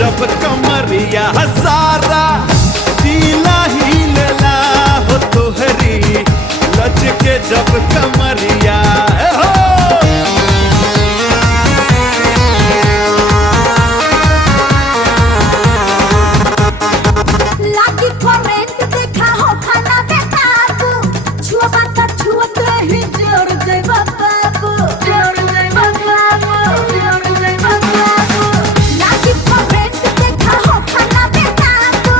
जब कमरिया सारा चीला ही लेला हो तोहरी लच के जब कमरिया हो। लागी कमेंट देखा हो खाना बेकाबू छुआ बात छुअते ही जोर जइबा बाबू जोर जइबा बाबू जोर जइबा बाबू। लागी कमेंट देखा हो खाना बेकाबू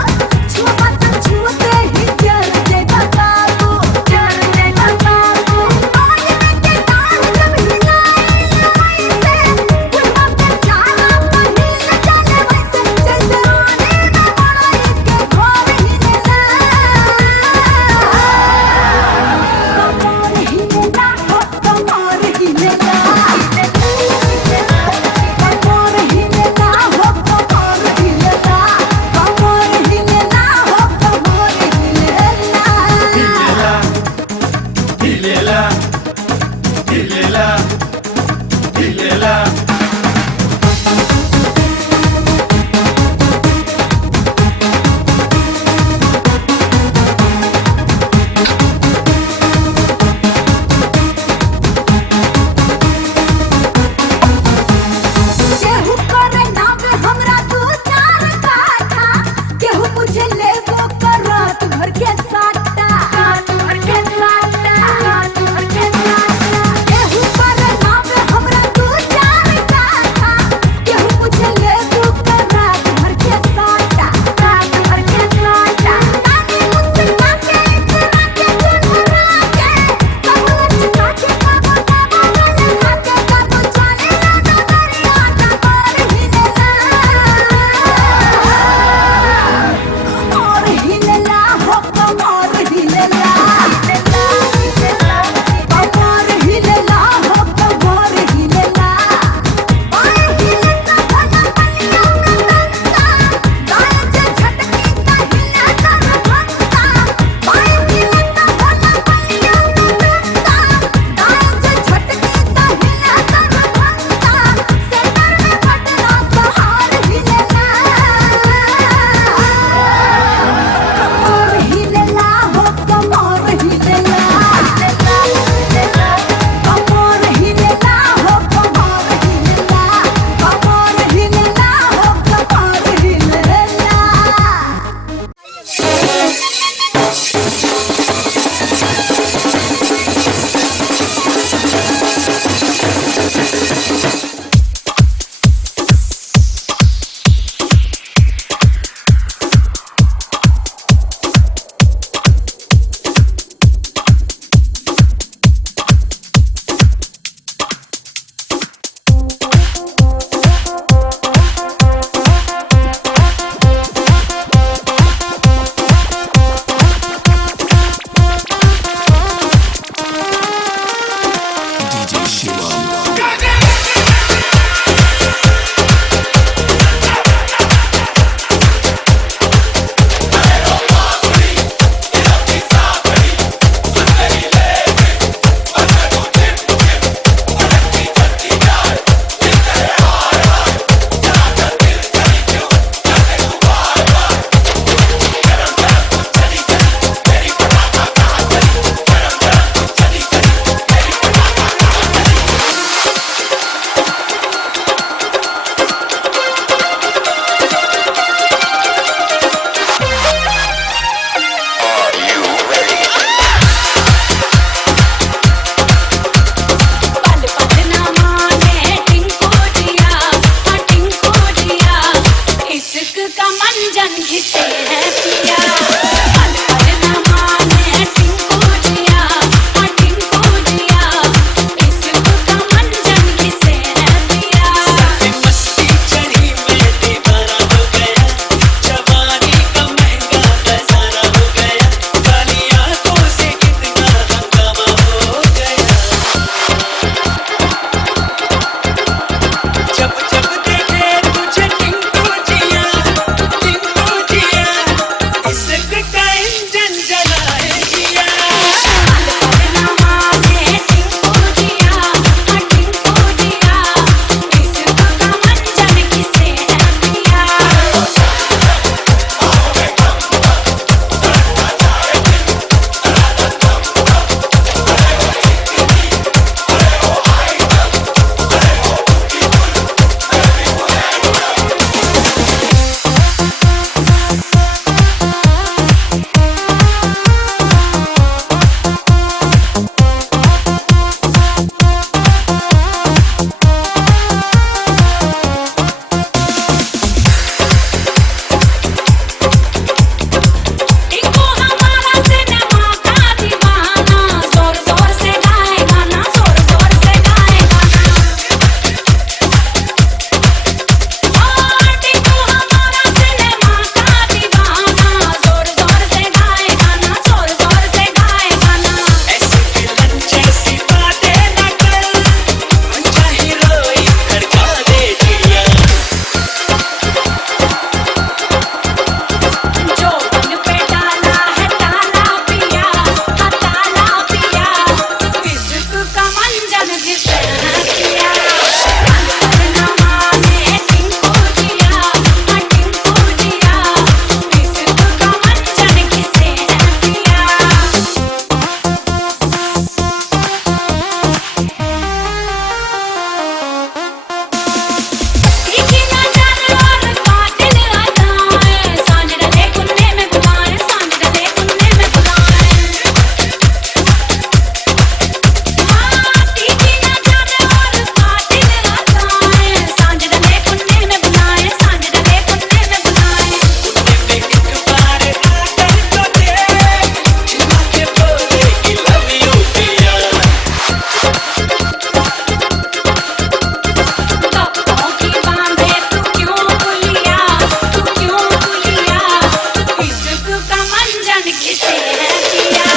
किसे है दिया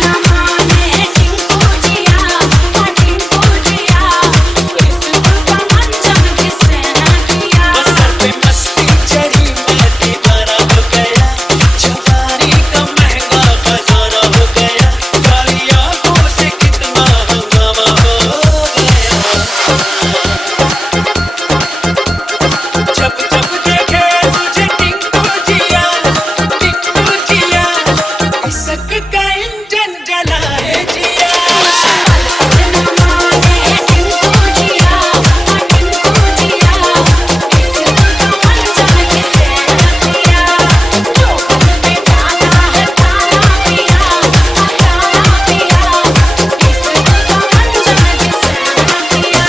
ना माने टिंकू जिया टिंकू जिया इसको का मंचन किसे है दिया सर पे मस्ती चढ़ी मैं दीवाना हो गया जवानी का महंगा खजाना हो गया काली आंखों से कितना हंगामा हो गया जब जब देखे तुझे टिंकू जिया इसक का इंजन जलाए जिया ना माने टिंकू जिया टिंकू जिया इसको का मंचन किसे है दिया जो में गाना है तारा पिया इसको का मंचन किसे है दिया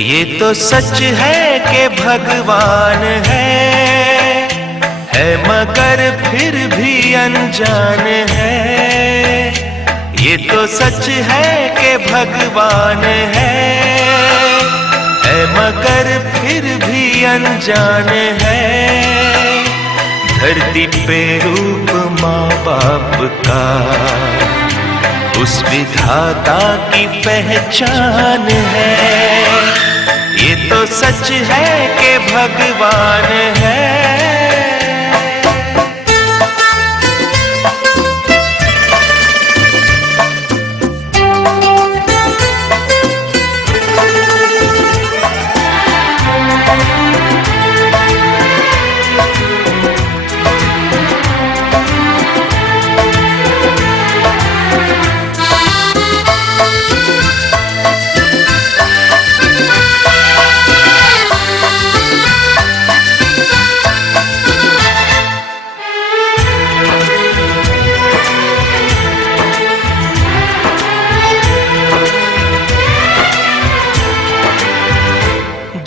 ये तो सच है कि भगवान है मगर फिर भी अनजान है। ये तो सच है कि भगवान है मगर फिर भी अनजान है। धरती पे रूप माँ बाप का उस विधाता की पहचान है। ये तो सच है कि भगवान है।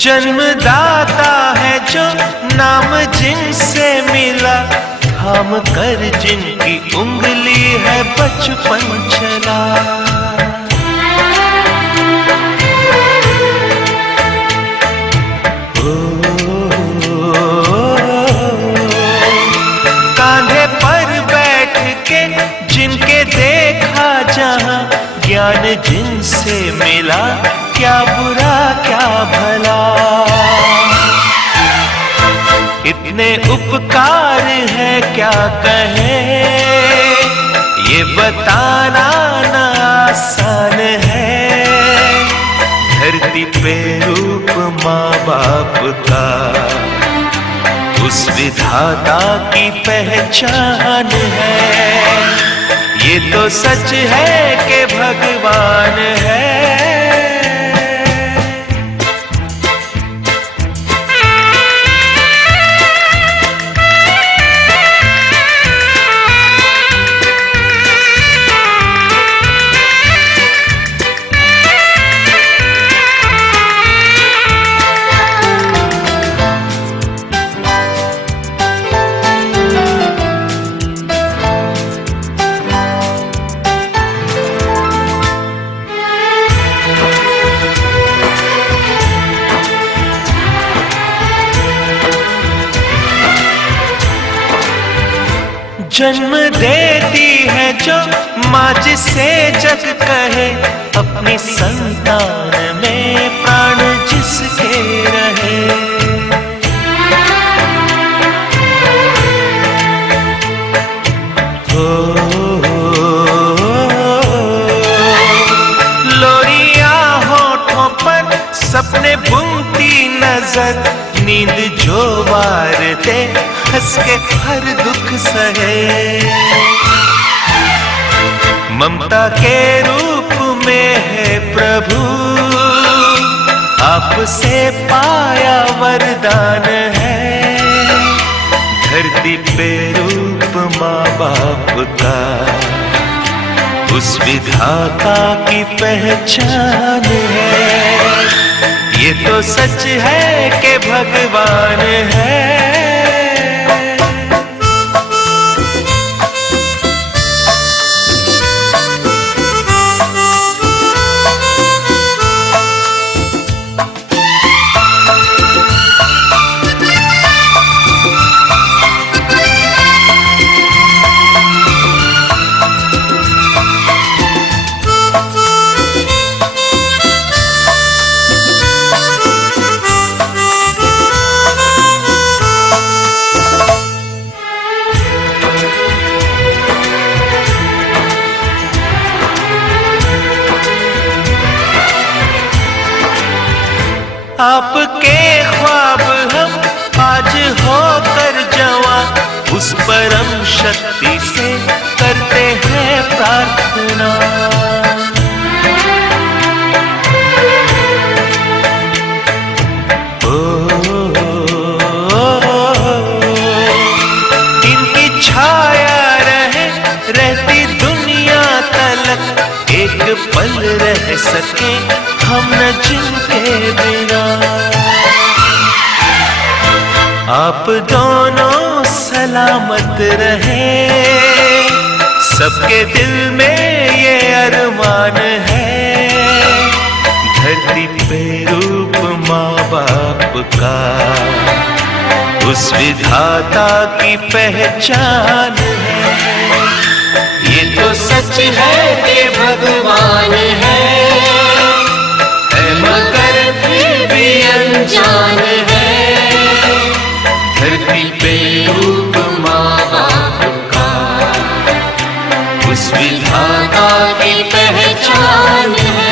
जन्मदाता है जो नाम जिनसे मिला, थाम कर जिनकी उंगली है बचपन चला। कांधे पर बैठ के जिनके देखा जहां, ज्ञान जिनसे मिला क्या बुरा क्या भला। इतने उपकार है क्या कहें, ये बताना ना आसान है। धरती पे रूप माँ बाप का उस विधाता की पहचान है। ये तो सच है कि भगवान है। जन्म देती है जो माँ जिसे जग कहे, अपनी संतान में प्राण जिसके रहे। हो नजर नींद जो वार दे, हंस के हर दुख सहे। ममता के रूप में है प्रभु, आपसे पाया वरदान है। धरती पे रूप माँ बाप का, उस विधाता की पहचान है। ये तो सच है कि भगवान है। आपके ख्वाब हम आज होकर जवां, उस परम शक्ति से करते हैं प्रार्थना। इनकी छाया रहे रहती दुनिया तलक, एक पल रह सके हम न जिनके बिना। आप दोनों सलामत रहे, सबके दिल में ये अरमान है। धरती पे रूप माँ बाप का, उस विधाता की पहचान है। ये तो सच है कि भगवान है, मगर फिर भी अनजान है। धरती पे रूप माँ बाप का, उस विधाता की पहचान है।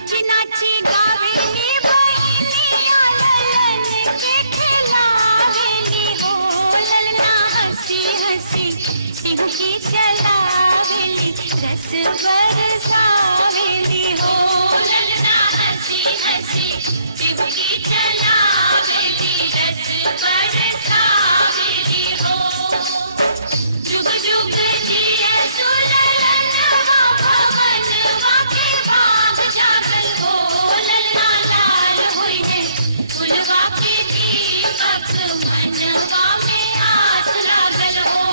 नाची नाची गावेली बहिनिया ललन के खिलावेली हो ललना हंसी हंसी सिंह चलावेली रस बरसावेली हो ललना हंसी हंसी सिंह चलावेली रस बरसावेली हो जुग जुग जिए सुललनवा भवनवा के भाग जागल हो ललना लाल होई है फुलवा के दीपक मनवा में आस लागल हो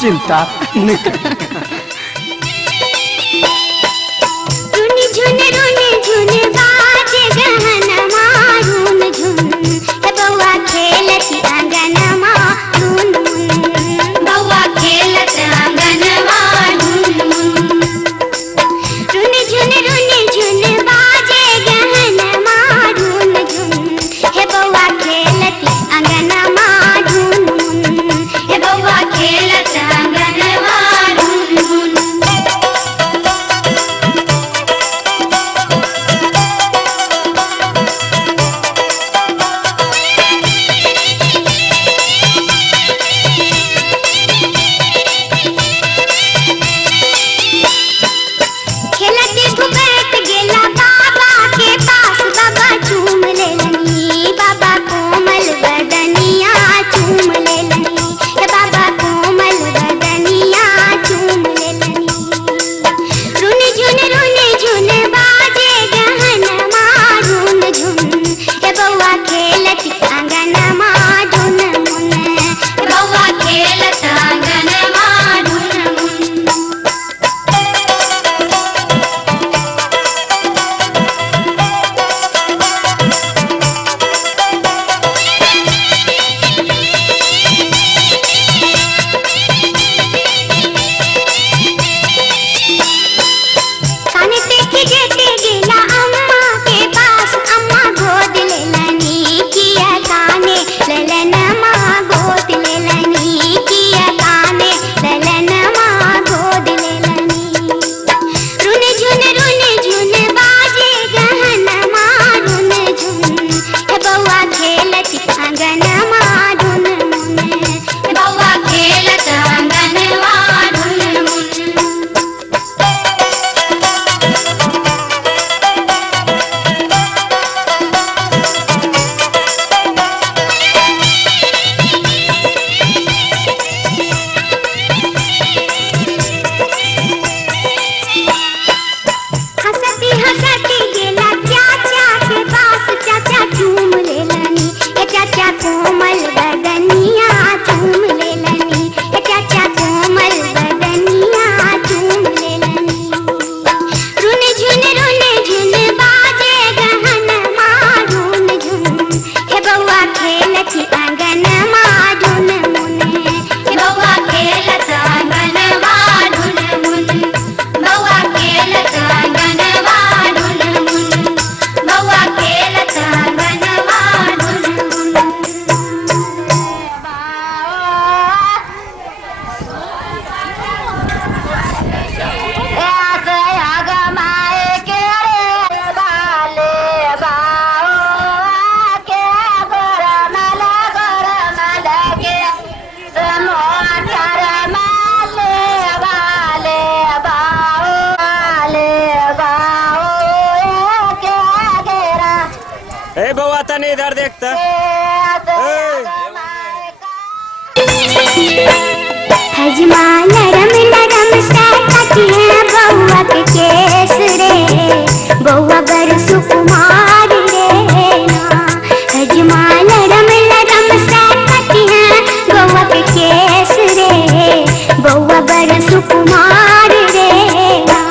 चिंता नहीं करिए। रुन झुन बाजे गहनमा रुन झुन हे बउआ खेलती आंगनमा रुन मुन बउआ खेलत आंगनमा रुन मुन रुन झुन बाजे गहनमा रुन झुन हे बउआ खेलती आंगनमा रुन मुन हे बउआ खेलत आंगनमा रुन मुन खेलते घुबैत गेला बाबा के पास बाबा चूम लेलनी बाबा कोमल बदनिया चूम लेलनी हे बाबा कोमल बदनिया चूम लेलनी रुन झुन बाजे गहनमा रुन झुन हे बउआ खेलत आंगनमा रुन मुन हे बउआ खेलत आंगनमा रुन मुन काने देखे जेते गेला अम्मा के पास अम्मा गोद लेलनी किया काने लेलन माँ गोद लेलनी किया काने लेलन माँ गोद लेलनी रुन झुन बाजे गहनमा रुन झुन हे बउआ खेलती आंगनमा रुन मुन हे बउआ खेलत आंगनमा रुन मुन हंसती गेला चाचा के पास चाचा चूम लेलनी ए चाचा कोमल बदनिया चूम लेलनी ए चाचा कोमल बदनिया चूम लेलनी रुन झुन बाजे गहनमा रुन झुन हे बउआ खेलती आंगनमा रुन मुन हे बउआ खेलत आंगनमा रुन मुन बउआ खेलत आंगनमा रुन मुन बउआ खेलत आंगनमा रुन मुन ए बउआ तने इधर देखता हजमा नरम नरम से कटिया बउआ के केस रे बउआ बर सुकुमार रे ना हजमा नरम नरम से कटिया बउआ के केस रे बउआ बर सुकुमार रे ना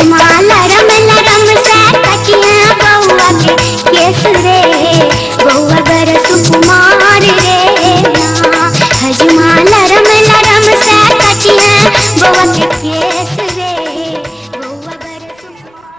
हजमा लरम लरम से कटिया बउआ के केस रे बउआ गर सुकुमार रे ना हजमा लरम लरम से कटिया बउआ के केस रे बउआ गर सुकुमार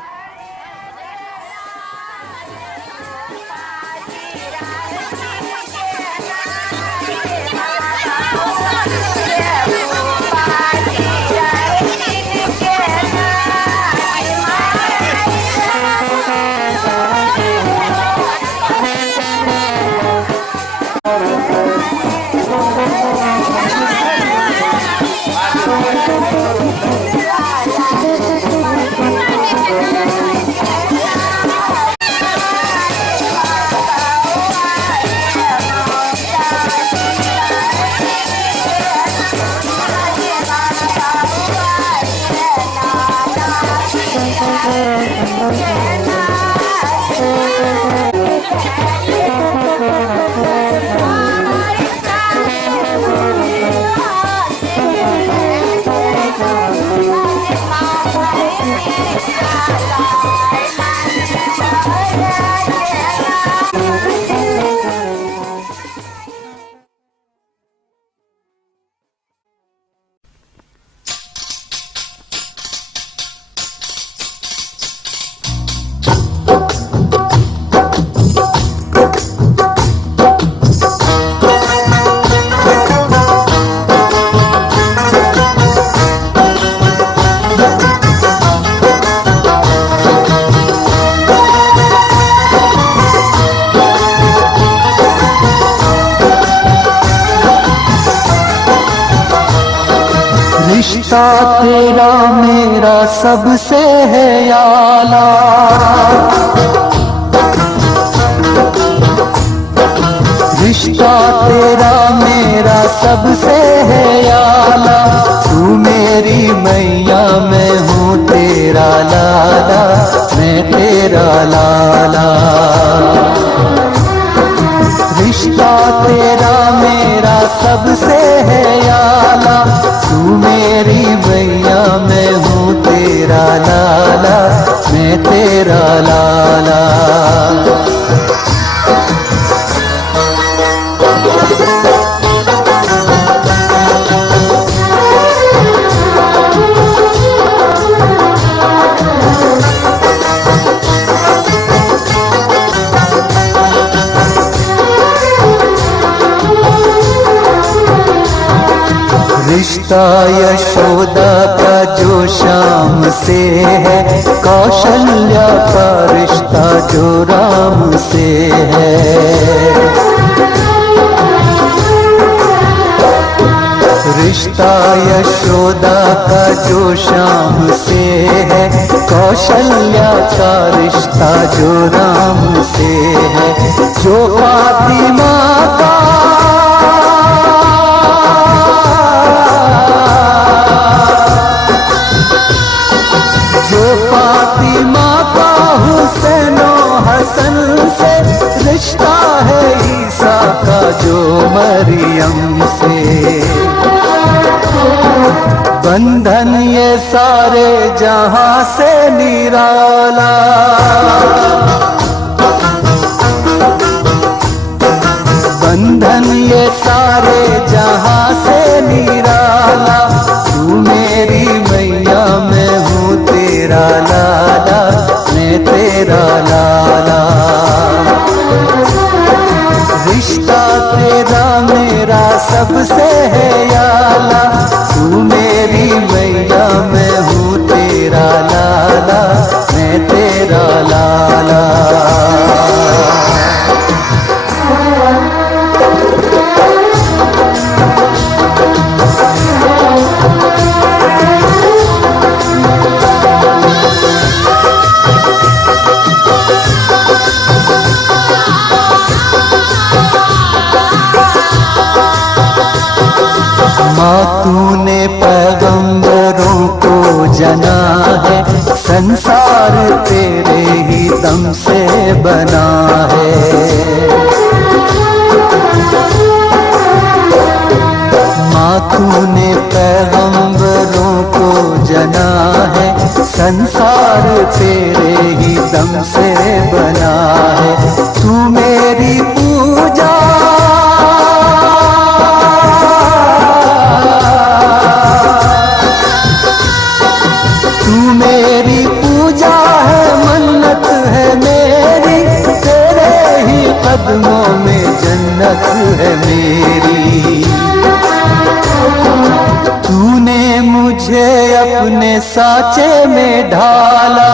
रिश्ता तेरा मेरा सबसे है आला, रिश्ता तेरा मेरा सबसे है आला, तू मेरी मैया मैं हूँ तेरा लाला, मैं तेरा लाला। रिश्ता तेरा मेरा सबसे है आला, तू मेरी मैया मैं हूँ तेरा लाला, मैं तेरा लाला। रिश्ता यशोदा का जो श्याम से है, कौशल्या का रिश्ता जो राम से है। रिश्ता यशोदा का जो श्याम से है, कौशल्या का रिश्ता जो राम से है। जो फातिमा का हसन से रिश्ता है, ईसा का जो मरियम से। बंधन ये सारे जहां से निराला, बंधन ये सारे जहां से निराला, तू मेरी मैया मैं हूँ तेरा लाला, मैं तेरा लाला। रिश्ता तेरा मेरा सबसे है आला, तू मेरी मैया मैं हूँ तेरा लाला, मैं तेरा लाला। माँ तूने पैगंबरों को जना है, संसार तेरे ही दम से बना है। माँ हाँ तूने पैगंबरों को जना है, संसार तेरे ही दम से बना है। तू मेरी पूजा तू मेरी पूजा है, मन्नत है मेरी, तेरे ही कदमों में जन्नत है मेरी। तूने मुझे अपने साचे में ढाला,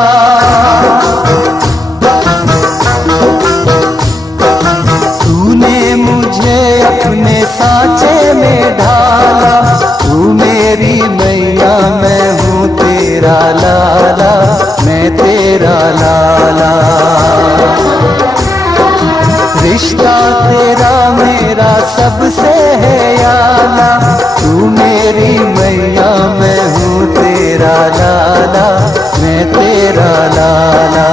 तूने मुझे अपने साचे में ढाला। तू मेरी मैया, मैं हूँ तेरा लाला, मैं तेरा लाला। रिश्ता तेरा मेरा सबसे है आला। तू मेरी मैया, मैं हूँ तेरा लाला, मैं तेरा लाला।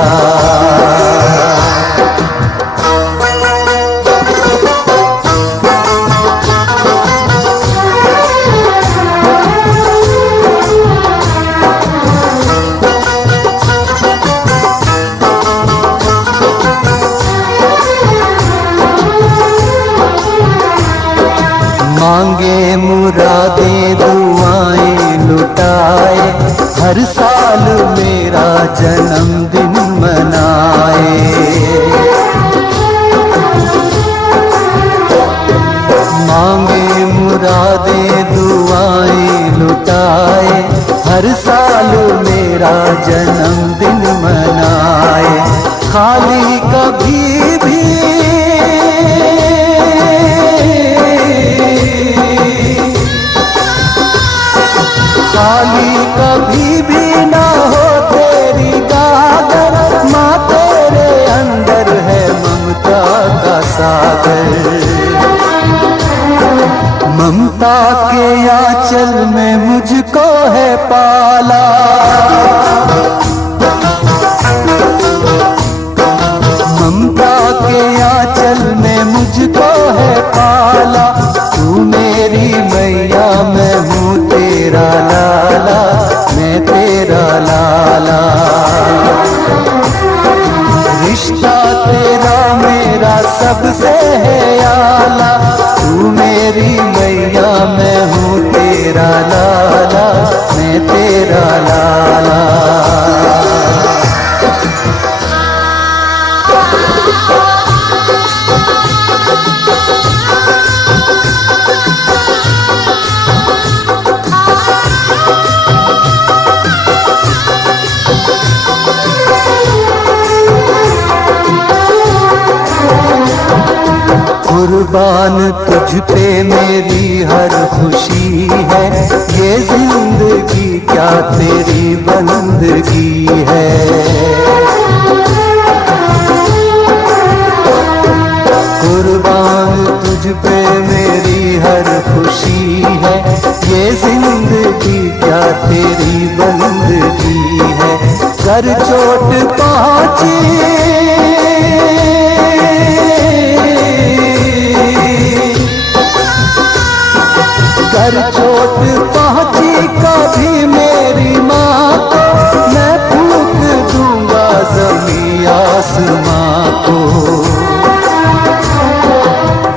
मांगे मुरादें दुआएं लुटाए, हर साल मेरा जन्मदिन मनाए। मांगे मुरादें दुआएं लुटाए, हर साल मेरा जन्मदिन मनाए। खाली कभी भी खाली कभी भी ना हो तेरी गागर, माँ तेरे अंदर है ममता का सागर। ममता के आंचल में मुझको है पाला, ममता के आंचल में मुझको है पाला। तू मेरी मैया, मैं हूँ तेरा लाला, मैं तेरा लाला। रिश्ता तेरा मेरा सबसे है आला। तू मेरी मैया, मैं हूँ तेरा लाला, मैं तेरा लाला। कुर्बान तुझ पे मेरी हर खुशी है, ये जिंदगी क्या तेरी बंदगी है। कुर्बान तुझ पे मेरी हर खुशी है, ये जिंदगी क्या तेरी बंदगी है। कर चोट पहुंची कर चोट पहुंची कभी मेरी माँ को, मैं फूंक दूंगा ज़मीं आसमां को।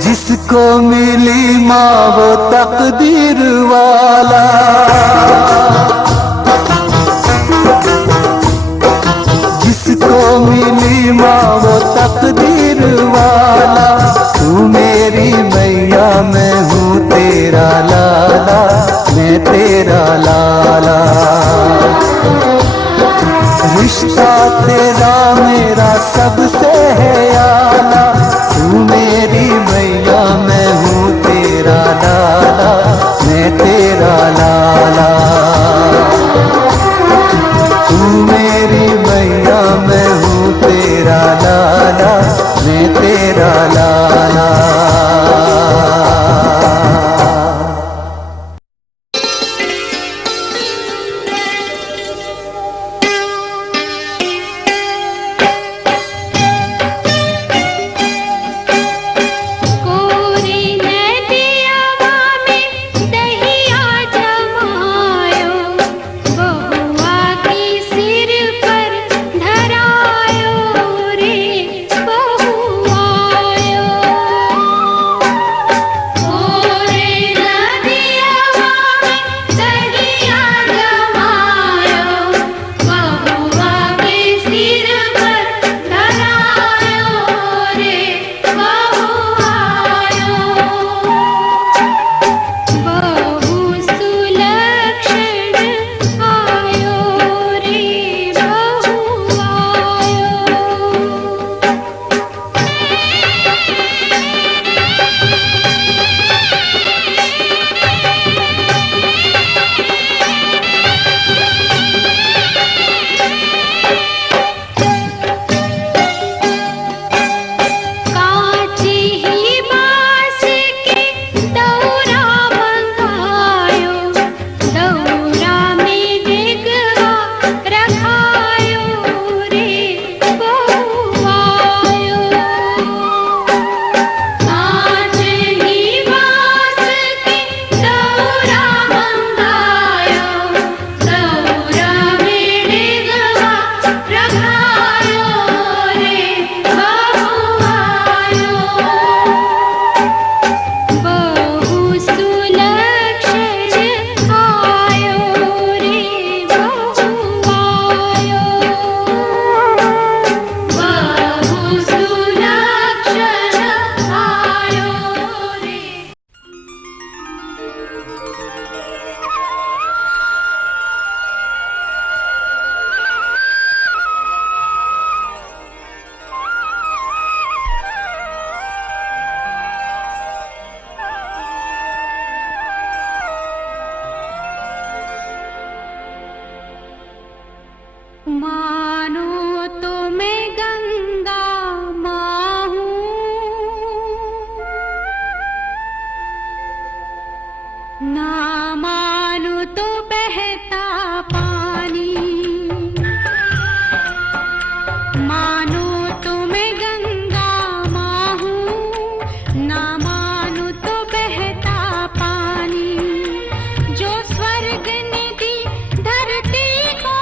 जिसको मिली माँ वो तकदीर वाला, जिसको मिली माँ वो तकदीर वाला। तू मेरी मैया, मैं हूँ तेरा लाला, मैं तेरा लाला। मानो तो मैं गंगा माँ हूँ, ना मानो तो बहता पानी। मानो तो मैं गंगा माँ हूँ, ना मानो तो बहता पानी। जो स्वर्ग ने दी धरती को,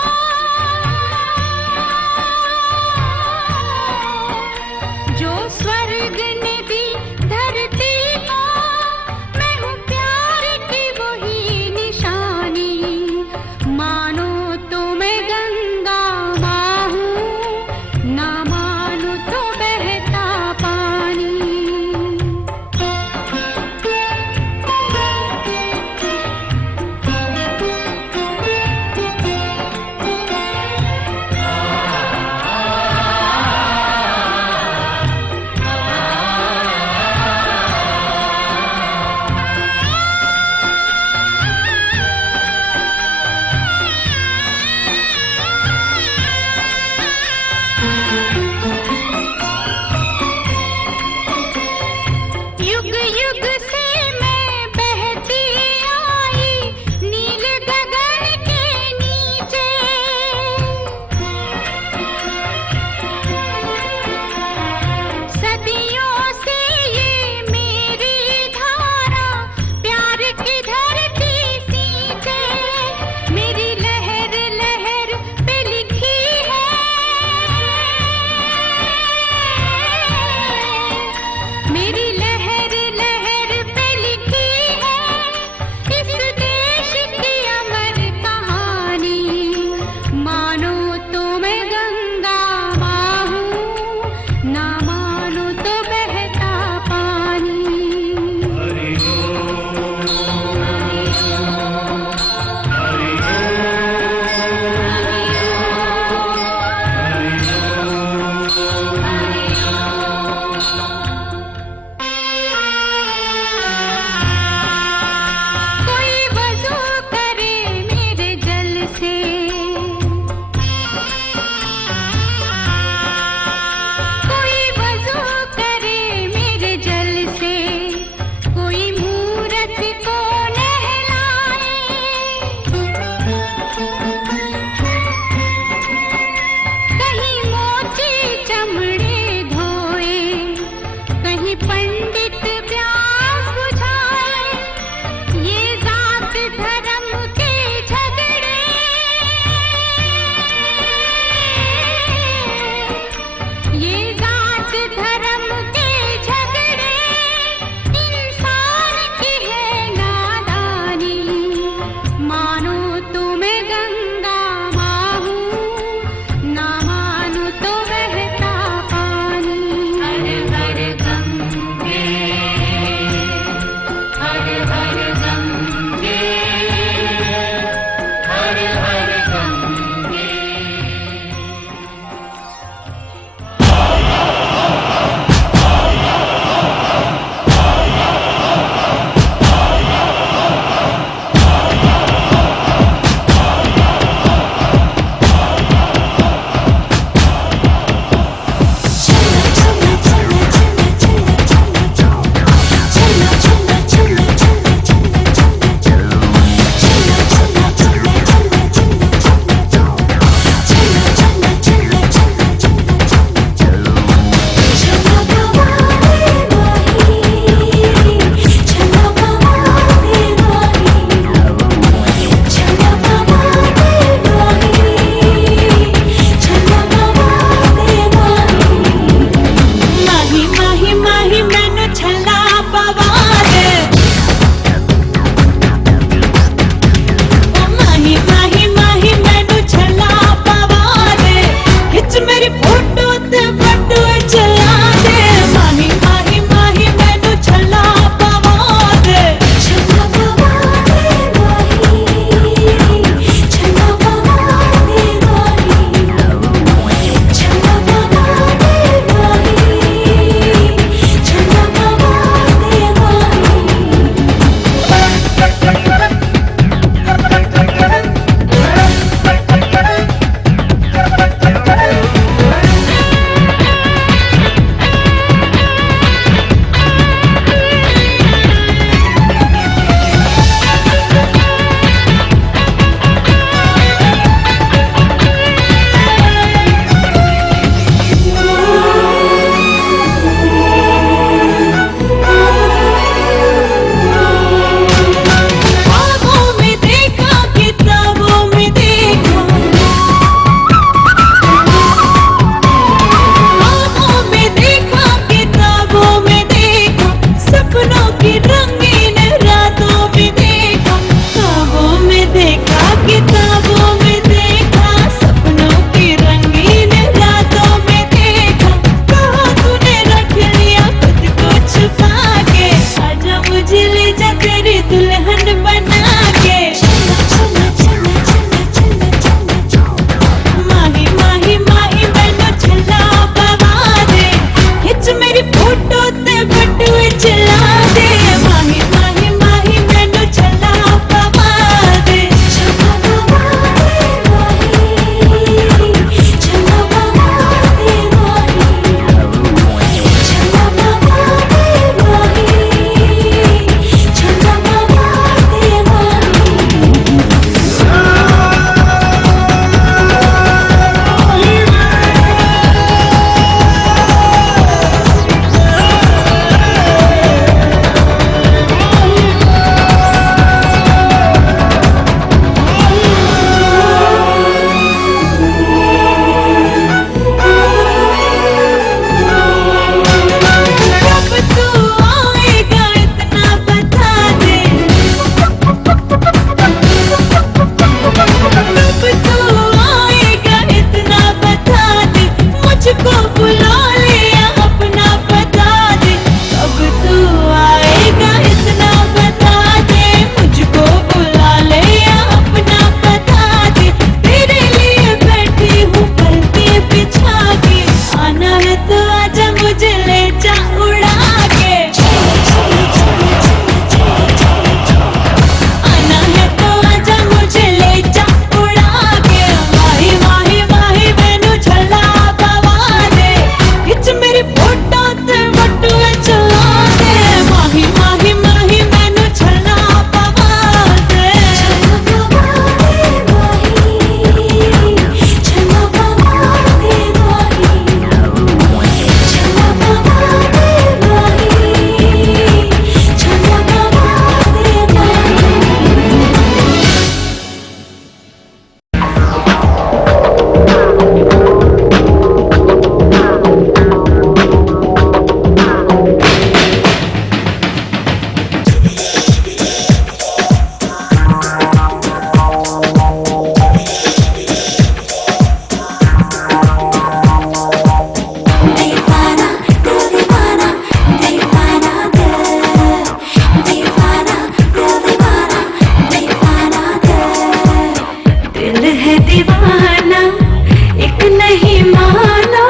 नहीं माना,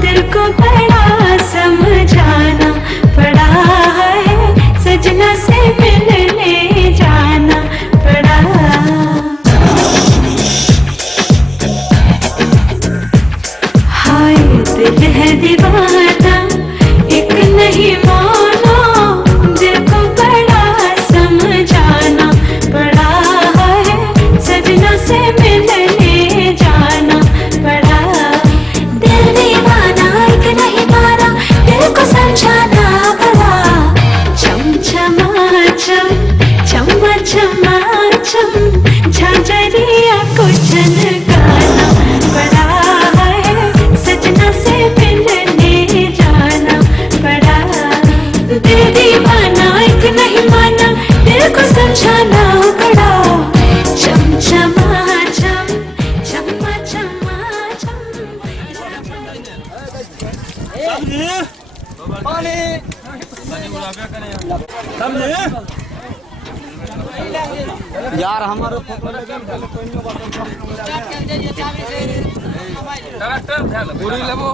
दिल को बड़ा समझाना पड़ा है, सजना से मिलने जाना पड़ा। हाय दिल है दीवाना, एक नहीं माना, दिल को बड़ा समझाना पड़ा है, सजना से मिलने जाना पड़ा। दिल दीवाना, एक नहीं माना, दिल को समझाना पड़ा। चम चमा चम, चमा चमा चम, झांझरिया को झनकाना पड़ा है, सजना से मिलने जाना पड़ा। दिल दीवाना, एक नहीं माना, दिल को समझाना पड़ा। चम चमा चम, चमा चमा चम। यार हमारे पूरी लेबो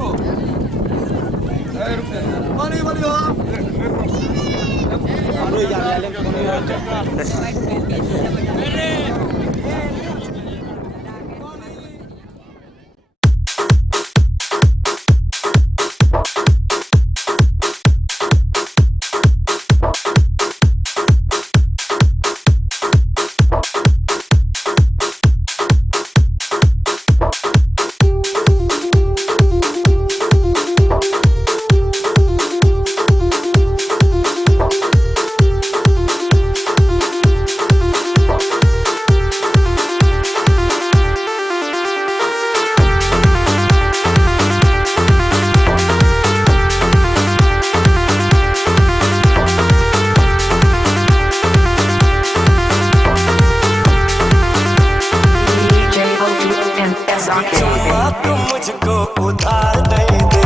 तुम मुझको उधार नहीं दे।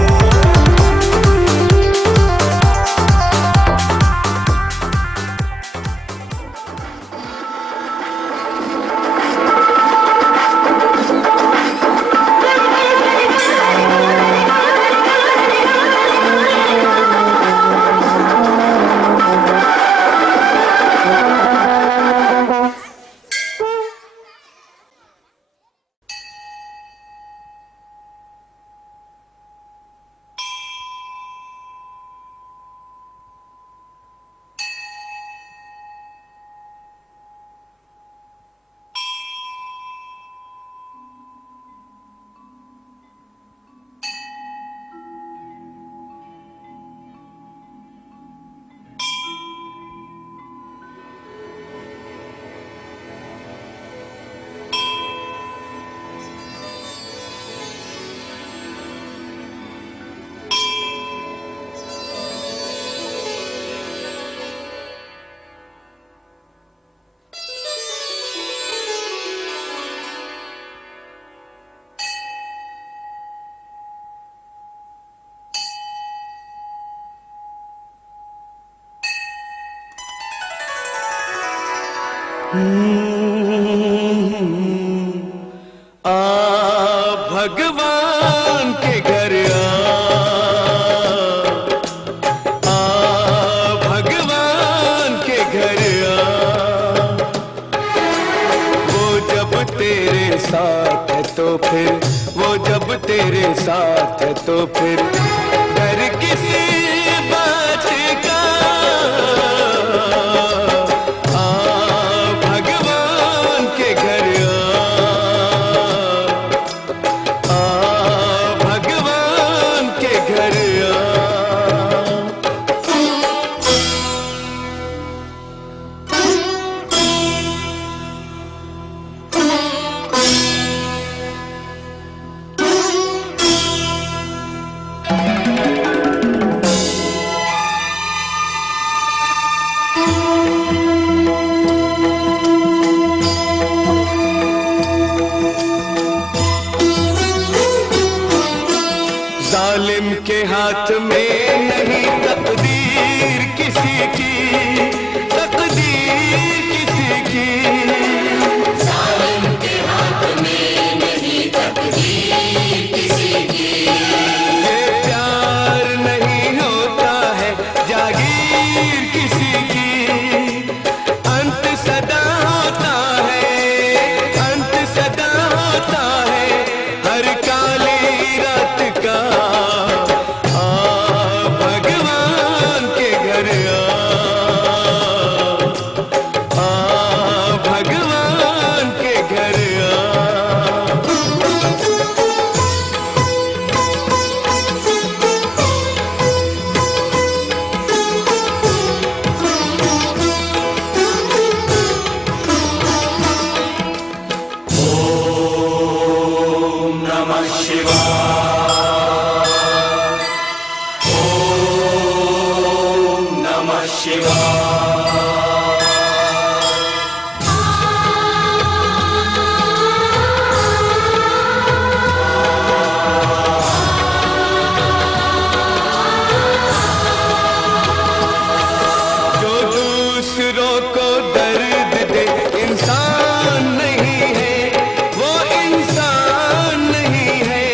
भगवान के घर भगवान के घर वो जब तेरे साथ है तो फिर, वो जब तेरे साथ है तो फिर डर किसी बात का। भगवान के घर भगवान के घर जालिम के हाथ में नहीं तकदीर किसी की, तकदीर किसी की। जालिम के हाथ में नहीं तकदीर जो दूसरों को दर्द दे इंसान नहीं है, वो इंसान नहीं है।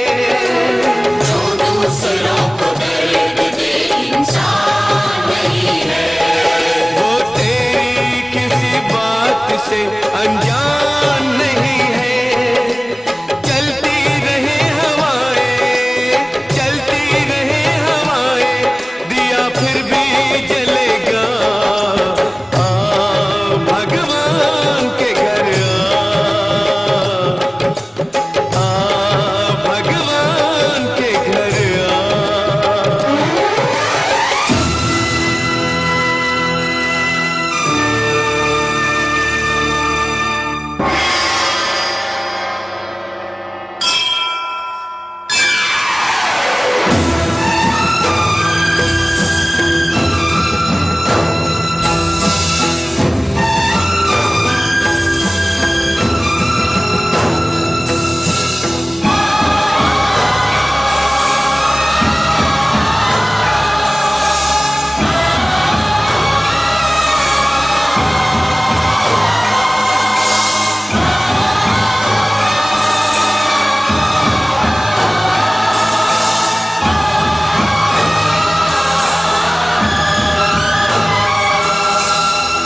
जो दूसरों को दर्द दे इंसान नहीं है, वो तेरी किसी बात से अनजान नहीं है। चलती रहे हवाएं, चलती रहे हवाएं, दिया फिर भी जलेगा। आ भगवान के घर आ भगवान के घर आ।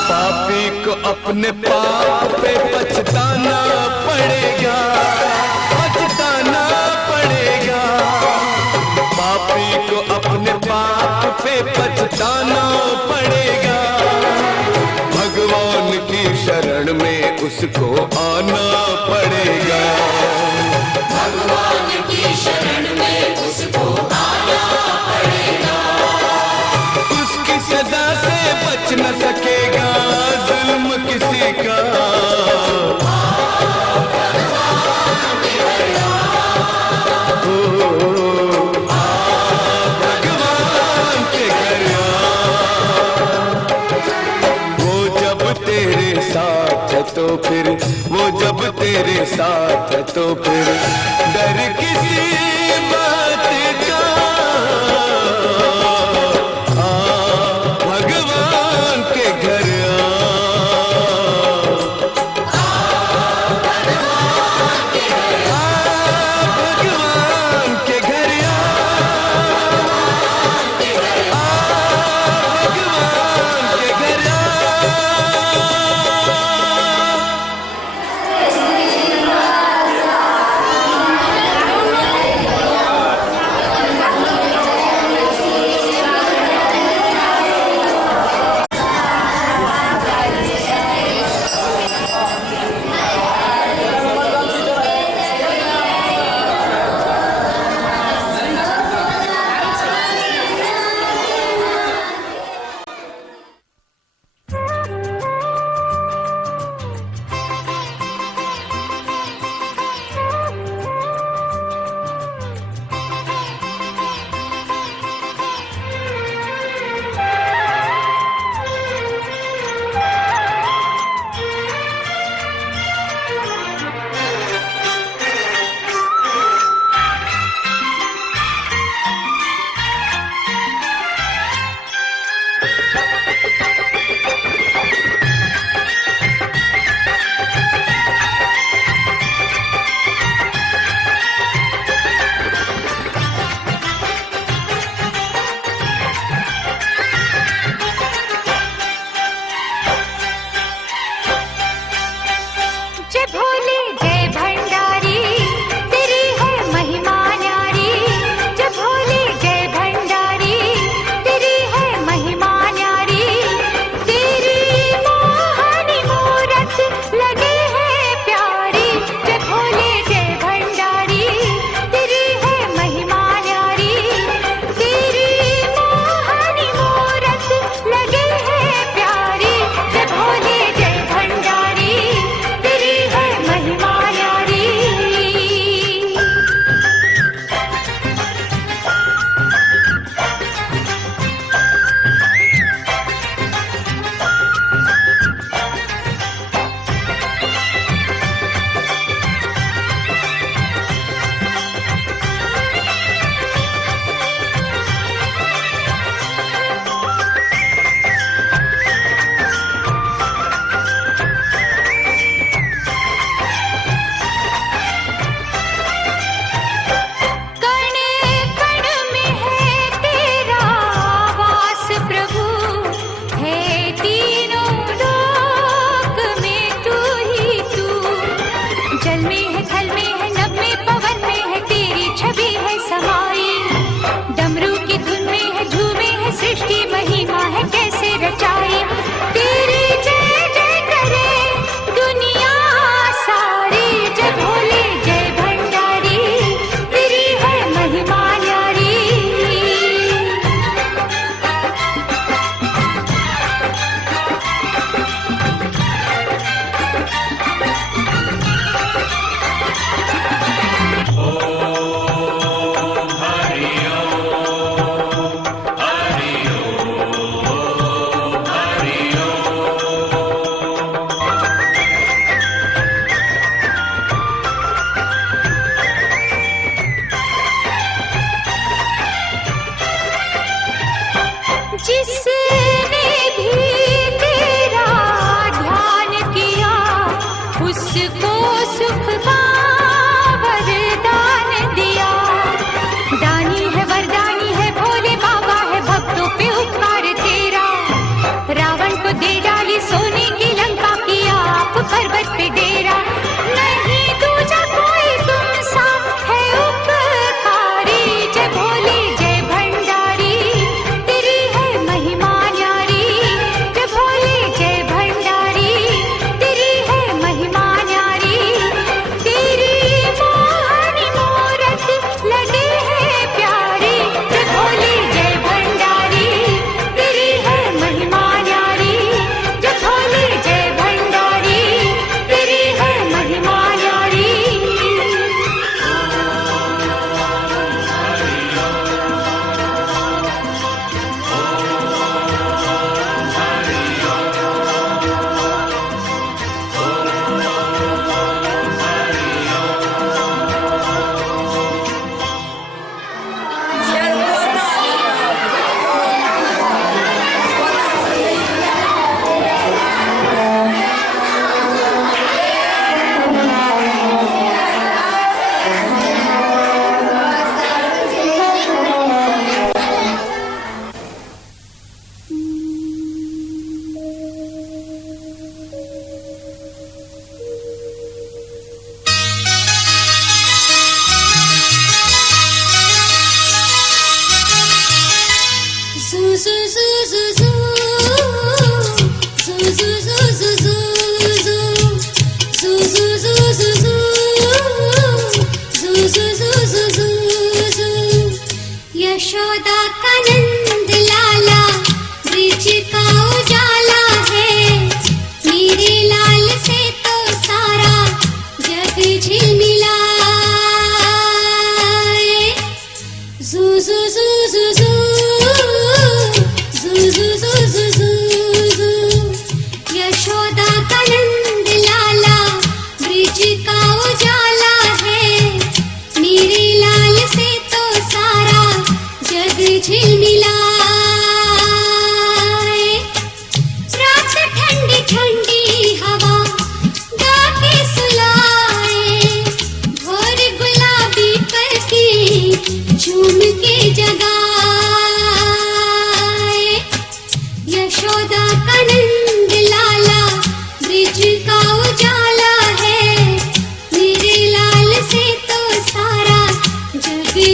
पापी को अपने पाप पे पछताना पड़ेगा, पछताना पड़ेगा। पापी को अपने पाप पे पछताना पड़ेगा। भगवान की शरण में उसको आना पड़ेगा। भगवान की शरण में उसको आना पड़ेगा। उसकी सजा से बच न सकेगा जुल्म किसी का। भगवान के घर वो जब तेरे साथ है तो फिर, वो जब तेरे साथ है तो फिर डर किसी बात का। भगवान के घर भगवान के घर भगवान के घर